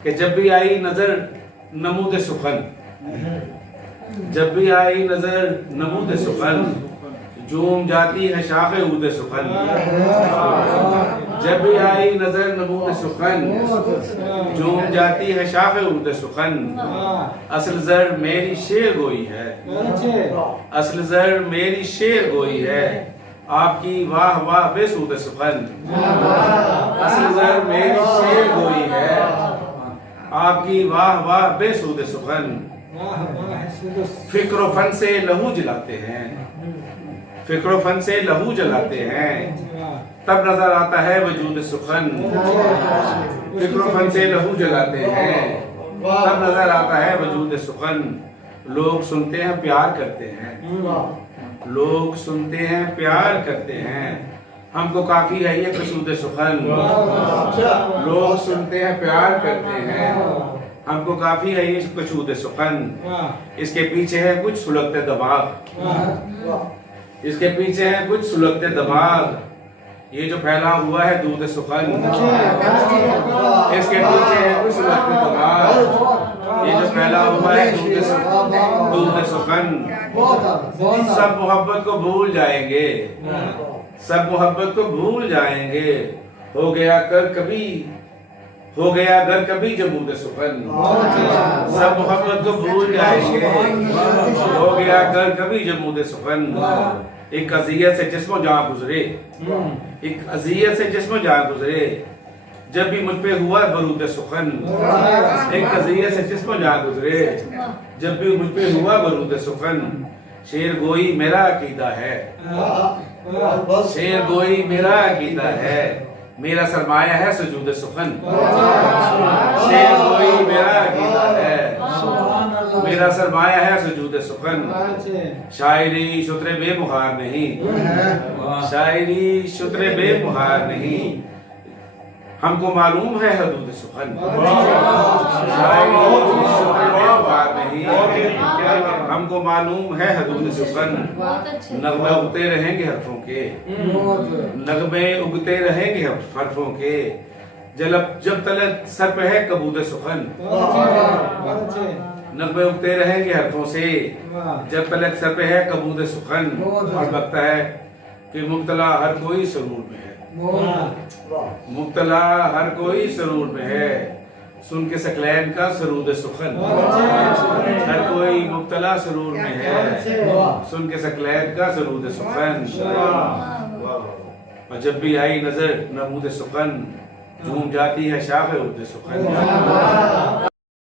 कि जब भी आई नजर नमूद सुखन, जब भी आई नजर नमूद सुखन, झूम जाती है शाखे उद सुखन। जब भी आई नजर नमूद सुखन, झूम जाती है शाखे उद सुखन। असल जर मेरी शेर गोई है, असल जर मेरी शेर गोई है, आपकी वाह वाह बेसूद सुखन। असल जर मेरी शेर गोई है, आपकी वाह वाह बेसूद सुखन। फिक्र फन से लहू जलाते हैं, फिक्र फन से लहू जलाते हैं, तब नजर आता है वजूद सुखन। फिक्र फन से लहू जलाते हैं, तब नजर आता है वजूद सुखन। लोग सुनते हैं प्यार करते हैं, लोग सुनते हैं प्यार करते हैं, हमको काफी है ये कसूद सुखन। लोग सुनते हैं प्यार करते हैं, हमको काफी है ये कसूद सुखन। इसके पीछे है कुछ सुलगते दिमाग, इसके पीछे है कुछ सुलगते दिमाग, ये जो फैला हुआ है दूध सुखन। इसके पीछे है कुछ सुलगते दिमाग, ये जो फैला हुआ है दूध सुखन। सब मोहब्बत को भूल जाएंगे, सब मोहब्बत को भूल जाएंगे, हो गया कर कभी, हो गया अगर कभी जमूद सुखन। सब मोहब्बत को भूल जाएंगे, हो गया अगर कभी जमूद सुखन। एक अज़ियत से जिस्मो जान गुजरे, एक अज़ियत से जिस्मो जान गुजरे, जब भी मुझ पे हुआ बरूद सुखन। एक अज़ियत से जिस्मो जान गुजरे, जब भी मुझ पे हुआ बरूद सुखन। शेर गोई मेरा अकीदा है, शेर गोई मेरा अकीदा है, मेरा सरमाया है सुजूद सुखन। शेर गोई मेरा अकीदा है, मेरा सरमाया है सुजूद सुखन। शायरी शुत्रे बेमुहार नहीं, शायरी शुत्रे बेमुहार नहीं, हमको मालूम है हदूद सुखन। शायरी शुत्रे बेमुहार नहीं, हमको मालूम है हदूद सुखन। नगमे उगते रहेंगे हरफों के, नगमे उगते रहेंगे हरफों के, जब तलक सर पे है कबूद सुखन। नगमे उगते रहेंगे हरफों से, जब तलक सर पे है कबूद सुखन। और लगता है कि मुब्तला हर कोई सरूर में है, मुब्तला हर कोई सरूर में है, सुन के सकलैन का सरूद सुखन। हर कोई मुब्तला सरूर में है, सुन के सकलैन का सरूद सुखन। और जब भी आई नजर नमूद सुखन, झूम जाती है शाखे उद सुखन।